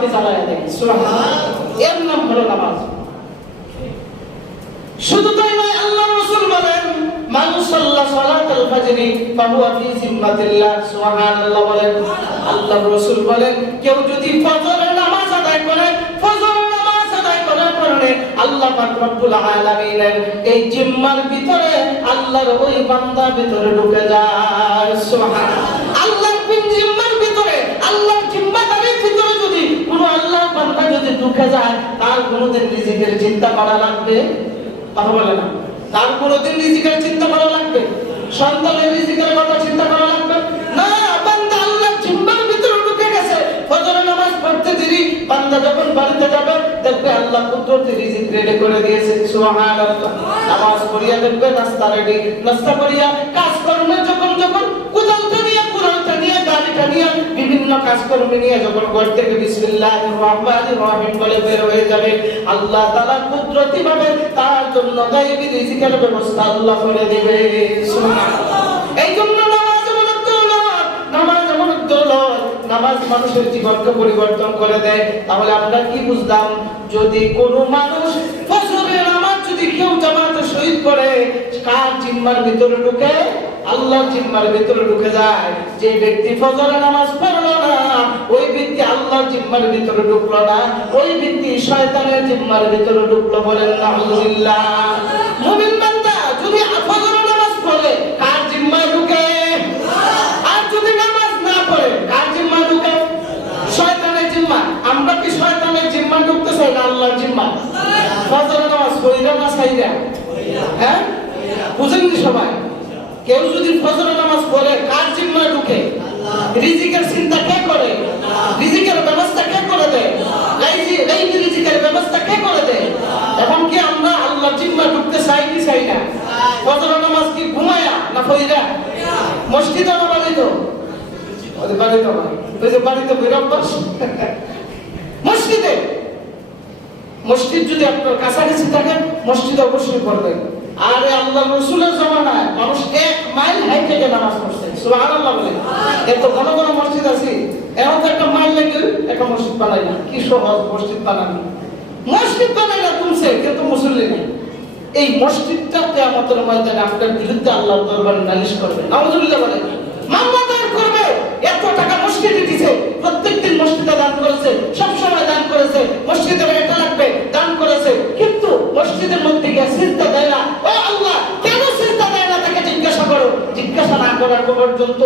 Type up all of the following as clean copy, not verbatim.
বাতি জ্বালায় দেয়। সুবহানাল্লাহ, এর নাম হলো নামাজ। শুধু তাই নয়, আল্লাহ রাসূল বলেন মান সাল্লা সালাতাল ফাজরি ফাহুয়া ফি জিম্মাতিল্লাহ। সুবহানাল্লাহ বলেন। আল্লাহ রাসূল বলেন কেউ যদি ফজরের নামাজ আদায় করে, ফজরের নামাজ আদায় করার কারণে আল্লাহ পাক রব্বুল আলামিনের এই জিম্মার ভিতরে আল্লাহর ওই বান্দা ভিতরে ঢুকে যায়। সুবহানাল্লাহ, আল্লাহর জিম্মার ভিতরে, আল্লাহর জিম্মাদারির ভিতরে যদি কোনো আল্লাহর বান্দা যদি ঢুকে যায়, তার কোনোদিন রিজিকের চিন্তা করা লাগবে? কথা বলে না। তার কোনোদিন রিজিকের চিন্তা করা লাগবে? সন্তানের রিজিকের কথা চিন্তা করা লাগবে না। বান্দা আল্লাহর জিম্মার ভিতরে ঢুকে গেছে, ফজরের নামাজ পড়তে দেরি, বান্দা যখন বাড়িতে যাবে দেখবে আল্লাহ কুদরতি রিজিক রেডি করে দিয়েছে। সুবহানাল্লাহ, নামাজ পড়িয়া দেখবে নাস্তা রেডি, নাস্তা পড়িয়া কাজকর্মে যখন কোদালটা নিয়ে, কুড়ালটা নিয়ে, গাড়িটা নিয়ে, বিভিন্ন কাজকর্মে নিয়ে যখন ঘর থেকে বিসমিল্লাহির রহমানির রহিম বলে বের হয়ে যাবে, আল্লাহ তাআলা কুদরতি ভাবে তার জন্য গায়বী রিজিকের ব্যবস্থা আল্লাহ করে দিবে। সুবহানাল্লাহ, এই জন্য নামাজ এমন দৌলত, নামাজ এমন দৌলত, নামাজ মানুষের জীবনকে পরিবর্তন করে দেয়। তাহলে আমরা কি বুঝলাম? যদি কোনো মানুষ ফজরের নামাজ যদি কেউ জামাতে শহীদ করে, কার জিম্মার ভিতরে ঢুকে? আল্লাহর জিম্মার ভিতরে ঢুকে যায়। যে ব্যক্তি ফজরের নামাজ পড়লো না, ওই ব্যক্তি আল্লাহর জিম্মার ভিতরে ঢুকলো না, ওই ব্যক্তি শয়তানের জিম্মার ভিতরে ঢুকলো। বলেন নাউযুবিল্লাহ। মুমিন বান্দা যদি ফজরের নামাজ পড়ে, কার জিম্মায় ঢুকে? আর যদি নামাজ না পড়ে, কার জিম্মায় ঢুকে? শয়তানের জিম্মা। আমরা কি শয়তানের জিম্মা ঢুকতে চাই না আল্লাহর জিম্মা? ফজরের নামাজ পড়িরা না চাইরা? হ্যাঁ, বুঝেননি সবাই? কেউ যদি ফজরের নামাজ পড়ে, কার জিম্মায় ঢুকে? রিজিকের চিন্তা কে করে? রিজিকের ব্যবস্থা কে করে দেয়? এই রিজিকের ব্যবস্থা কে করে দেয়? এখন কি আমরা আল্লাহর জিম্মায় ঢুকতে চাই কি চাই না? ফজরের নামাজ কি ঘুমায়া না পড়িরা? মসজিদে না বাড়িতে? ওদের বাড়িতে না, ওই যে বাড়িতে বৈরব্বাস। মসজিদে, মসজিদ যদি আপনার কাছাকাছি থাকে, মসজিদে অবশ্যই পড়বেন। আরে আল্লাহ রাসূলের জামানায় মানুষ 1 মাইল হাইটে গিয়ে নামাজ পড়ছে। সুবহানাল্লাহ বলেন। এত ঘন ঘন মসজিদ আছে, এখন তো একটা মাইল লেগে একটা মসজিদ বানাই না। কি সহজ মসজিদ বানানো। মসজিদ বানাই না তুলছে, কিন্তু মুসল্লি নেই। এই মসজিদটা কিয়ামতের ময়দানে আপনার বিরুদ্ধে আল্লাহর দরবারে নালিশ করবে। নাউযুবিল্লাহ বলেন। মামলা দায়ের করবে। এত টাকা মসজিদে দিয়েছে, প্রত্যেকদিন মসজিদে দান করেছে, সব সময় দান করেছে, মসজিদে এটা লাগবে দান করেছে, কিন্তু মসজিদের মধ্যে গিয়ে সিজদা দেয় না। ও আল্লাহ, কেন সিজদা দেয় না তাকে জিজ্ঞাসা করো। জিজ্ঞাসা না করার পর্যন্ত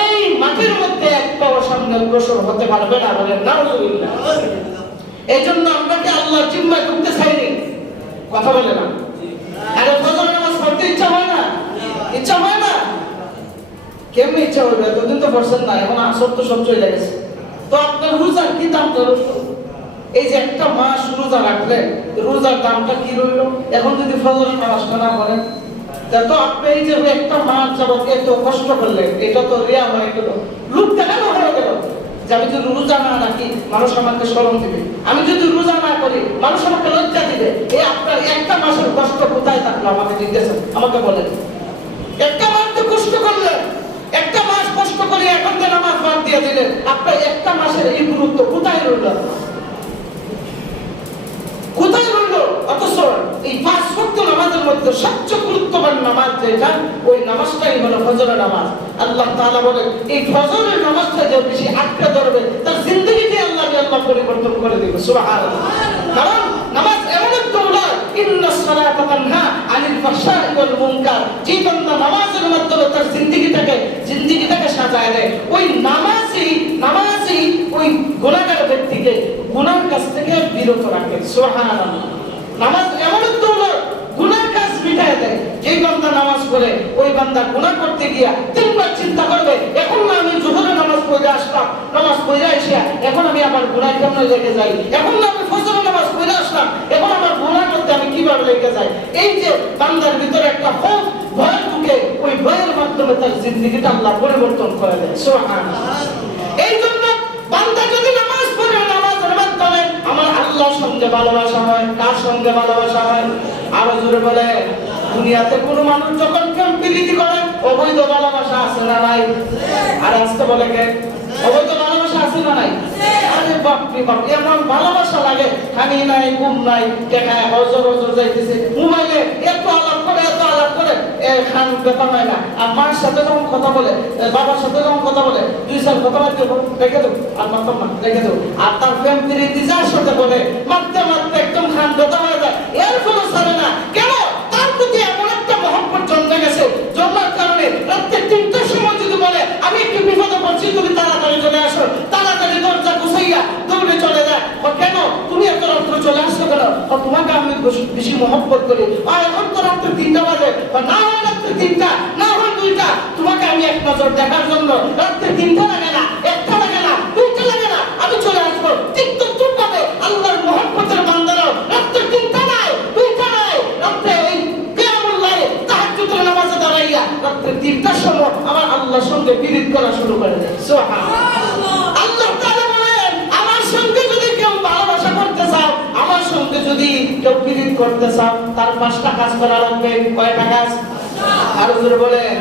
এই মাটির মধ্যে এক পাও সামনে অগ্রসর হতে পারবে না। বলেন নাউযুবিল্লাহ। এইজন্য আমরা কি আল্লাহর জিম্মায় ঢুকতে চাইনি? কথা বলে না। আরে ফজর নামাজ পড়তে ইচ্ছা হয় না? ইচ্ছা হয় না? কেমন ইচ্ছা হবে? এতদিন তো পড়ছেন না, এখন আসর তো সব চলে গেছে। তো আপনার রোজার কি দাম ধরো? এই যে একটা মাস রোজা রাখলে রোজার দামটা কি রইল? এখন যদি ফজরের নামাজটা না পড়েন, তা তো আপনি এই যে একটা মাস যাবত এত কষ্ট করলেন, এটা তো রিয়া হয়ে গেল, লোক দেখানো হয়ে গেল যে আমি যদি রোজা না রাখি মানুষ আমাকে শরম দিবে, আমি যদি রোজা না করি মানুষ আমাকে লজ্জা দিবে। এই আপনার একটা মাসের কষ্ট কোথায় থাকলো? আমাকে জিজ্ঞাসা, আমাকে বলেন। একটা মাস তো কষ্ট করলেন, একটা মাস কষ্ট করে এখন তো নামাজ বাদ দিয়ে দিলেন, আপনার একটা মাসের এই গুরুত্ব কোথায় রইল? কোথায় রইল? অথচ এই 5 ওয়াক্ত নামাজের মধ্যে সবচেয়ে গুরুত্বপূর্ণ নামাজ যেটা, ওই নামাজটাই হলো ফজরের নামাজ। আল্লাহ তাআলা বলেন এই ফজরের নামাজটা যে বেশি আঁকড়ে ধরবে তার জিন্দেগিতে আল্লাহ পরিবর্তন করে দিবে। সুবহানাল্লাহ। কারণ নামাজ এমন একটা দৌলত, ইন্নাস সালাতা তানহা আনিল ফাহশাই ওয়াল মুনকার। যে বান্দা নামাজের মাধ্যমে তার জিন্দেগিটাকে সাজায় দেয়, ওই নামাজই ওই গুনাহগার ব্যক্তিকে গুনার কাছ থেকে বিরত রাখে। সুবহানাল্লাহ। নামাজ এমন একটা দৌলত, গুনার কাজ মিটায় দেয়। যে বান্দা নামাজ পড়ে, ওই বান্দা গুনাহ করতে গিয়া 3 বার চিন্তা করবে, এখন না আমি যোহরের নামাজ পড়ে আসলাম, নামাজ পড়ে এসে এখন আমি আবার গুনাহে কেমন লেগে যাই, এখন না আমি ফজরের নামাজ পড়ে আসলাম, এখন আমার গুনাহ করতে আমি কিভাবে লেগে যাই। এই যে বান্দার ভিতরে একটা ভয় ঢুকে, ওই ভয়ের মাধ্যমে তার জিন্দেগিটা আল্লাহ পরিবর্তন করে দেয়। সুবহানাল্লাহ। এই জন্য বান্দা যদি নামাজ পড়ে, নামাজের মাধ্যমে আমার আল্লাহর সঙ্গে ভালোবাসা হয়। কার সঙ্গে ভালোবাসা হয়? আরো জোরে বলে। দুনিয়াতে কোনো মানুষ যখন কেউ প্রীতি করে, অবৈধ ভালোবাসা আছে না নাই? আর আসতে বলে কে? অবৈধ ভালোবাসা আছে না নাই? আর আরে বাপ রে বাপ, এমন ভালোবাসা লাগে, খানি নাই ঘুম নাই, টেকায় হজর হজর যাইতেছে, মোবাইলে এত আলাপ করে খান ব্যাপার হয় না। আর মার সাথে যখন কথা বলে, বাবার সাথে যখন কথা বলে, দুই সাল কথা বলতে রেখে দেবো আর মারতাম না, রেখে দেবো। আর তার প্রেম প্রীতি যার সাথে বলে মারতে মারতে একদম খান ব্যথা হয়ে যায়, এর ফলে ছাড়ে না। কেন? তার প্রতি এমন একটা মহব্বত জন্মে গেছে, জন্মার কারণে রাত্রে 3টার সময় যদি বলে আমি একটু বিপদে পড়ছি, তুমি তাড়াতাড়ি চলে আসো, তাড়াতাড়ি দরজা গুছাইয়া দৌড়ে চলে যায়। কেন তুমি এত রাত্রে চলে আসছো কেন? তোমাকে আমি বেশি মহব্বত করি। আর এখন তো রাত্রে 3টা বাজে, না হয় রাত্রে 3টা, না হয় 2টা, তোমাকে আমি এক নজর দেখার জন্য রাত্রে 3টা লাগে না, 1টা লাগে না, 2টা লাগে না, আমি চলে আসবো। ঠিক তো তুমি পাবে আল্লাহর মহব্বতের বান্দারাও রাত্রে 3টা নাই, 2টা নাই, রাত্রে ওই কিয়ামুল লাইল তাহাজ্জুদের নামাজে দাঁড়াইয়া রাত্রে 3টার সময় আমার আল্লাহর সঙ্গে বিরোধ করা শুরু করে দেয়। সুবহানাল্লাহ। আল্লাহ তাআলা বলেন, আমার সঙ্গে যদি কেউ ভালোবাসা করতে চাও, আমার সঙ্গে যদি কেউ বিরোধ করতে চাও, তার 5টা কাজ করা লাগবে। কয়টা কাজ? আর হুজুর বলেন,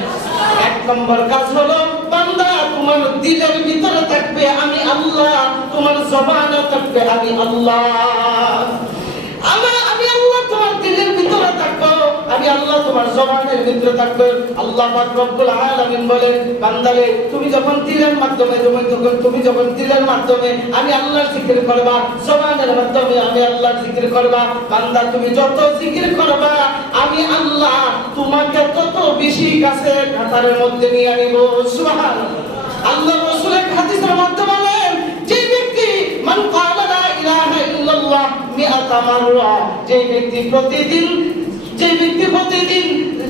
1 নম্বর কাজ হলো, বান্দা তোমার দিলের ভিতরে থাকবে আমি আল্লাহ, তোমার জবানে থাকবে আমি আল্লাহ। আমি আল্লাহ তোমার দিলের ভিতরে থাকবো, আমি আল্লাহ তোমার জবানের ভিতরে থাকবে। আল্লাহ পাক রব্বুল আলামিন বলেন, বান্দারে তুমি যখন দিলের মাধ্যমে তুমি যখন দিলের মাধ্যমে আমি আল্লাহর জিকির করবা, জবানের মাধ্যমে আমি আল্লাহর জিকির করবা, বান্দা তুমি যত জিকির করবা আমি আল্লাহ তোমাকে তত বেশি কাছে কাতারের মধ্যে নিয়ে আনিব। সুবহানাল্লাহ। আল্লাহ রাসূলের হাদিসের মধ্যে বলেন, যে ব্যক্তি মান ক্বালা লা ইলাহা ইল্লাল্লাহ মিআতা মাররা, যে ব্যক্তি প্রতিদিন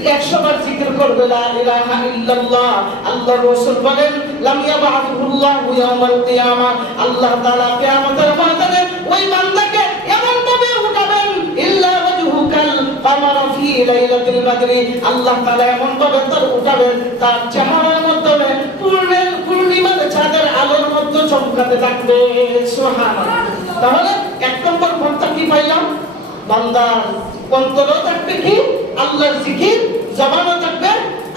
100 বার জিকির করবে লা ইলাহা ইল্লাল্লাহ, আল্লাহ রাসূল বলেন লাম ইয়াবআথুল্লাহু ইয়াওমাল কিয়ামা, আল্লাহ তাআলা কিয়ামতের ময়দানে ওই বান্দাকে এমন ভাবে উঠাবেন, ইল্লা ওয়াজহুকাল কামারা ফি লাইলাতিল বদরি, আল্লাহ তাআলা এমন ভাবে তার উঠাবেন, তার চেহারার মাধ্যমে পূর্ণিমার চাঁদের আলোর মধ্যে চমকাতে থাকবে। সুবহানাল্লাহ। তাহলে 1 নম্বর পন্থা কি পাইলাম? বান্দার অন্তরও থাকবে কি? আল্লাহর জিকির, জবানও থাকবে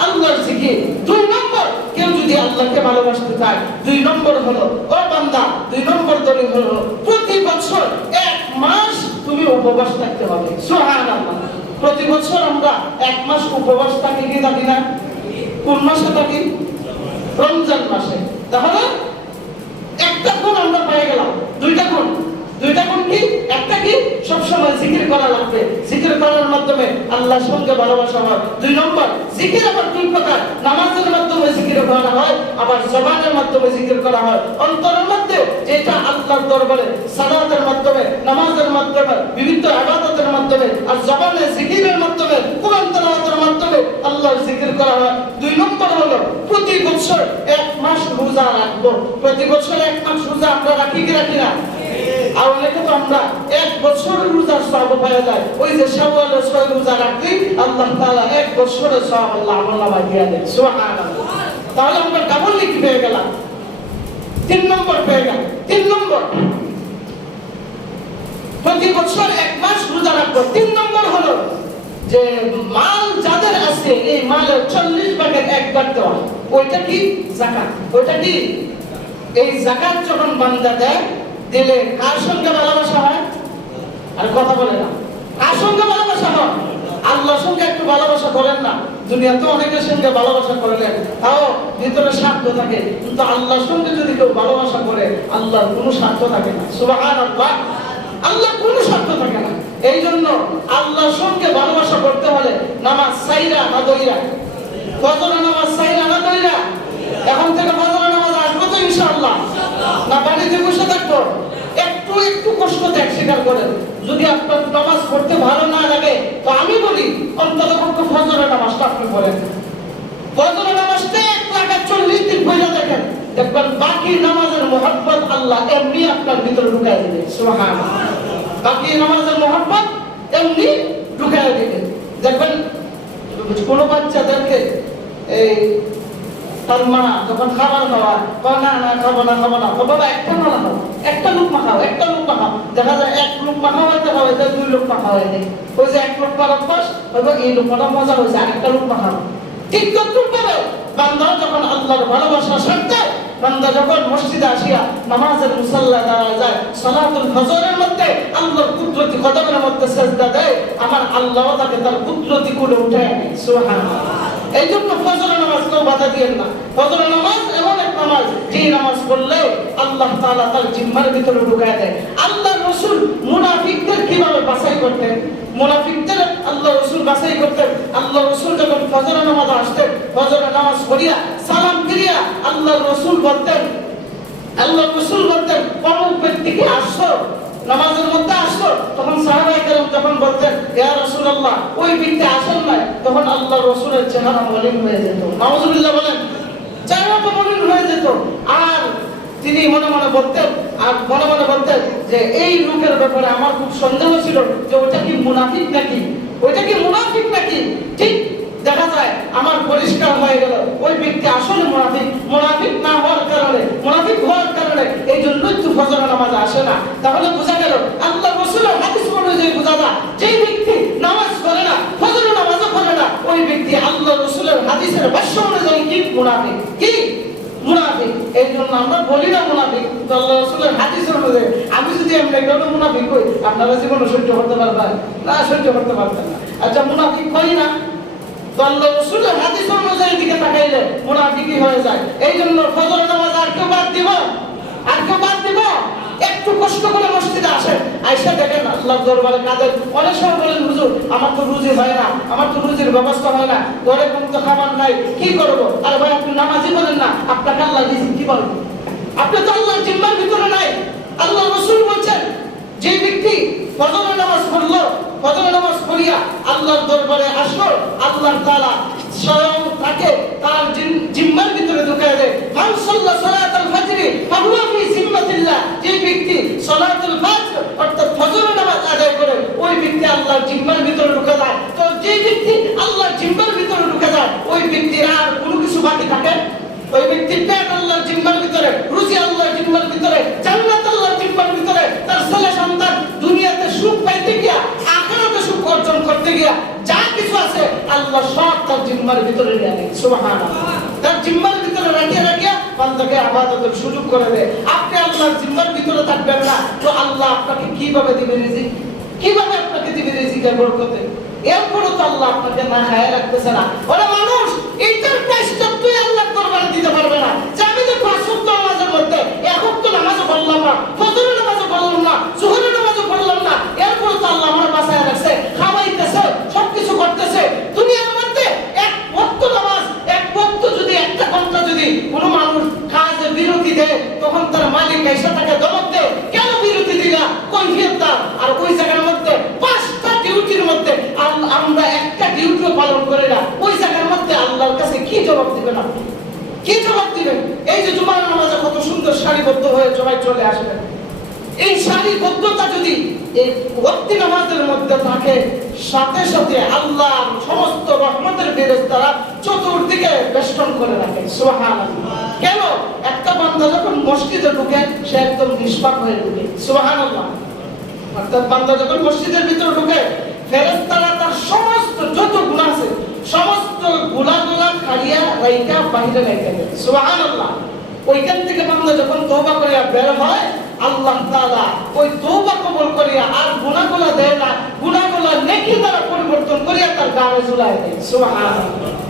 আল্লাহর জিকির। 2 নম্বর, কেউ যদি আল্লাহকে ভালোবাসতে চায়, 2 নম্বর হলো, ও বান্দা 2 নম্বর দলিল হলো, প্রতি বছর 1 মাস তুমি উপবাস থাকতে হবে। সুবহানাল্লাহ। প্রতি বছর আমরা 1 মাস উপবাস থাকি কি থাকি না? কোন মাসে থাকি? রমজান মাসে। তাহলে একটা গুণ আমরা পেয়ে গেলাম, 2টা গুণ কি? একটা কি? সব সময় জিকির করা লাগবে, জিকির করার মাধ্যমে আল্লাহর সঙ্গে ভালোবাসা হয়। 2 নম্বর, জিকির আবার 2 প্রকার, নামাজের মাধ্যমে জিকির করা হয়, আবার জবানের মাধ্যমে জিকির করা হয়। অন্তরের মধ্যে যেটা আল্লাহর দরবারে সালাতের মাধ্যমে, নামাজের মাধ্যমে, বিভিন্ন ইবাদতের মাধ্যমে, আর জবানে জিকিরের মাধ্যমে, কোরআন তেলাওয়াতের মাধ্যমে আল্লাহর জিকির করা হয়। 2 নম্বর হলো, প্রতি বছর 1 মাস রোজা রাখবো। প্রতি বছর 1 মাস রোজা আমরা রাখি কি রাখি না? আর অনেকে তো আমরা 1 বছর রোজার সওয়াব পাওয়া যায়, ওই যে শাওয়ালের 6 রোজা রাখি আল্লাহ তাআলা 1 বছরের সওয়াব আল্লাহ আমলনামায় দিয়ে দেন। সুবহানাল্লাহ। তাহলে আমরা ডাবল লিখে পেয়ে গেলাম। 3 নম্বর পেয়ে গেলাম। 3 নম্বর, প্রতি বছর 1 মাস রোজা রাখবো। 3 নম্বর হলো যে মাল যাদের আছে এই মালের 40 ভাগের 1 ভাগ দেওয়া, ওইটা কি? যাকাত। ওইটা কি? এই যাকাত যখন বান্দা দেয়, দিলে কার সঙ্গে ভালোবাসা হয়? আর কথা বলে না, কার সঙ্গে ভালোবাসা হয়? আল্লাহর সঙ্গে একটু ভালোবাসা করেন না? দুনিয়াতে অনেকের সঙ্গে ভালোবাসা করলেন, তাও ভিতরে স্বার্থ থাকে, কিন্তু আল্লাহর সঙ্গে যদি কেউ ভালোবাসা করে, আল্লাহর কোনো স্বার্থ থাকে না। সুবহানাল্লাহ। আল্লাহর কোনো স্বার্থ থাকে না। এই জন্য আল্লাহর সঙ্গে ভালোবাসা করতে হলে নামাজ সাইরা না দইরা? ফজরের নামাজ সাইরা না দইরা? এখন থেকে ফজরের নামাজ আসবো তো ইনশাআল্লাহ? না বাড়িতে বসে থাকবো? একটু কষ্ট ত্যাগ স্বীকার করেন। যদি আপনার নামাজ পড়তে ভালো না লাগে, তো আমি বলি অন্তত পক্ষে ফজরের নামাজটা আপনি পড়েন। ফজরের নামাজটা 1 রাকাত 40 দিন পড়ে দেখেন, দেখবেন বাকি নামাজের মহব্বত আল্লাহ এমনি আপনার ভিতরে ঢুকায় দিবে। সুবহানাল্লাহ। বাকি নামাজের মহব্বত এমনি ঢুকায় দিবে। দেখবেন কোনো বাচ্চাদেরকে এই তার মা যখন খাবার খাওয়ায়, না খাবো না, বাবা একটা না খাও, একটা লুকমা খাও, দেখা যায় 1 লুকমা খাওয়াইতে 2 লুকমা খাওয়াইতে, ওই যে 1 লুকমার অভ্যাস, এই লুকমাটা মজা হয়েছে, আরেকটা লুকমা খাও। ঠিক তদ্রুপ ভাবে বান্দা যখন আল্লাহর ভালোবাসার স্বার্থে বান্দা যখন মসজিদে আসিয়া নামাজের মুসাল্লা দাঁড়ায় যায়, সালাতুল ফজরের মধ্যে আল্লাহর কুদরতি কদমের মধ্যে সিজদা দেয়, আমার আল্লাহ তাকে তার কুদরতি কোলে উঠায় নেয়। সুবহানাল্লাহ। এই জন্য ফজরের নামাজ কেউ বাধা দিয়েন না। ফজরের নামাজ এমন এক নামাজ, যে নামাজ পড়লে আল্লাহ তাআলা তার জিহ্বার ভিতরে ঢুকায় দেয়। আল্লাহর রাসূল মুনাফিকদের কিভাবে বাছাই করতেন, মুনাফিকদের আল্লাহ রাসূল বাছাই করতেন। আল্লাহ রাসূল যখন ফজরের নামাজ আসতেন, ফজরের নামাজ পড়িয়া সালাম ফিরিয়া আল্লাহ রাসূল বলতেন, কোন ব্যক্তিকে আসছো, নামাজের মধ্যে আসছো, তখন সাহাবায়ে কেরাম যখন বলতেন ইয়া রাসূলুল্লাহ ওই ব্যক্তি আসেন নাই, তখন আল্লাহ রাসূলের চেহারা মলিন হয়ে যেত। নাউযুবিল্লাহ বলেন, চেহারাটা মলিন হয়ে যেত। আর তিনি মনে মনে বলতেন যে এই লোকের ব্যাপারে আমার খুব সন্দেহ ছিল যে ওটা কি মুনাফিক নাকি। ঠিক দেখা যায় আমার পরিষ্কার হয়ে গেল ওই ব্যক্তি আসলে মুনাফিক না হওয়ার কারণে, মুনাফিক হওয়ার কারণে এই জন্যই তো ফজরের নামাজ আসে না। তাহলে বোঝা গেল আল্লাহ রাসূলের হাদিস অনুযায়ী বোঝা যায় যে ব্যক্তি নামাজ পড়ে না, ফজরের নামাজও পড়ে না, ওই ব্যক্তি আল্লাহ রাসূলের হাদিসের ভাষ্য অনুযায়ী কি মুনাফিক। এই জন্য আমরা বলি না মুনাফিক, তো আল্লাহ রাসূলের হাদিস অনুযায়ী আমি যদি এমনি কোনো মুনাফিক হই, আপনারা জীবনে সহ্য করতে পারবেন না? সহ্য করতে পারবেন না। আচ্ছা মুনাফিক হই না, তো আল্লাহ রাসূলের হাদিস অনুযায়ী দিকে তাকাইলে মুনাফিকই হয়ে যায়। এই জন্য ফজরের নামাজ আর কেউ বাদ দিব? একটু কষ্ট করে মসজিদে আসেন, আয়েশা দেখেন আল্লাহর দরবারে কাঁদেন। অনেক সময় বলেন হুজুর আমার তো রুজি হয় না, আমার তো রুজির ব্যবস্থা হয় না, ঘরে কোনো তো খাবার নাই, কি করব? আরে ভাই আপনি নামাজই বলেন না, আপনাকে আল্লাহ দিয়েছেন কি বলবো? আপনি তো আল্লাহর জিম্মার ভিতরে নাই। আল্লাহ রাসূল বলেন যে ব্যক্তি ফজরের নামাজ পড়লো, ফজরের নামাজ পড়িয়া আল্লাহর দরবারে আসলো, আল্লাহ তাআলা স্বয়ং তাকে তার জিম্মার ভিতরে ঢুকায় দেয়। মান সাল্লা সালাতুল ফজর ফাহুয়া ফি জিম্মাতিল্লাহ, যে ব্যক্তি সালাতুল ফজর অর্থাৎ ফজরের নামাজ আদায় করে ওই ব্যক্তি আল্লাহর জিম্মার ভিতরে ঢুকে যায়। তো যে ব্যক্তি আল্লাহর জিম্মার ভিতরে ঢুকে যায় ওই ব্যক্তির আর কোনো কিছু বাকি থাকে? ওই ব্যক্তির পেট আল্লাহর জিম্মার ভিতরে, রুজি আল্লাহর জিম্মার ভিতরে, জান্নাত আল্লাহর জিম্মার ভিতরে, তার ছেলে সন্তান দুনিয়াতে সুখ পাইতে গিয়া আখিরাতে সুখ অর্জন করতে গিয়া যা কিছু আছে আল্লাহ সব তার জিম্মার ভিতরে নিয়ে নেয়। সুবহানাল্লাহ। তার জিম্মার ভিতরে রাখিয়া বান্দাকে ইবাদতের সুযোগ করে দেয়। আপনি আল্লাহর জিম্মার ভিতরে থাকবেন না, তো আল্লাহ আপনাকে কিভাবে দিবে রিজিক? কিভাবে আপনাকে দিবে রিজিকের বরকতে? এরপরও তো আল্লাহ আপনাকে না খায় রাখতেছে না। ওরা মানুষ এইটার প্রাইসটা তুই আল্লাহর দরবারে দিতে পারবে না। যে আমি তো পাঁচ ওয়াক্ত নামাজের মধ্যে এক ওয়াক্ত নামাজও পড়লাম না, ফজরের নামাজও পড়লাম না, যোহরের নামাজও পড়লাম না, এরপরও তো আল্লাহ আমার বাঁচায় রাখছে, খাওয়াইতেছে, সবকিছু করতেছে। দুনিয়ার মধ্যে এক ওয়াক্ত নামাজ, এক ওয়াক্ত যদি একটা ঘন্টা যদি কোনো মানুষ কাজে বিরতি দেয়, তখন তার মালিক এসে তাকে ধমক দেয়, কেন বিরতি দিলা? কৈফিয়ত দাও। আর ওই জায়গার মধ্যে পাঁচটা ডিউটির মধ্যে আমরা একটা ডিউটিও পালন করি না, ওই জায়গার মধ্যে আল্লাহর কাছে কি জবাব দিবেন? আপনি কি জবাব দিবেন? এই যে জুমার নামাজে কত সুন্দর সারিবদ্ধ হয়ে সবাই চলে আসবেন, এই সারিবদ্ধতা যদি এই ওয়াক্তি নামাজের মধ্যে থাকে, সাথে সাথে আল্লাহ সমস্ত রহমতের ফেরেশতারা চতুর্দিকে বেষ্টন করে রাখে। সুবহানাল্লাহ। কেন? একটা বান্দা যখন মসজিদে ঢুকে সে একদম নিষ্পাপ হয়ে ঢুকে। সুবহানাল্লাহ। অর্থাৎ বান্দা যখন মসজিদের ভিতরে ঢুকে ফেরেশতারা তার সমস্ত যত গুনাহ আছে সমস্ত গুনাহগুলো খাড়িয়া রাইকা বাইরে রাইকা দেয়। সুবহানাল্লাহ। ওইখান থেকে বান্দা যখন তওবা করে বের হয়, আল্লাহ তাআলা ওই তওবা কবুল করিয়া আর গুনাহগুলো দেয় না, গুনাহগুলো নেকি দ্বারা পরিবর্তন করিয়া তার গায়ে ঝুলায় দেয়। সুবহানাল্লাহ।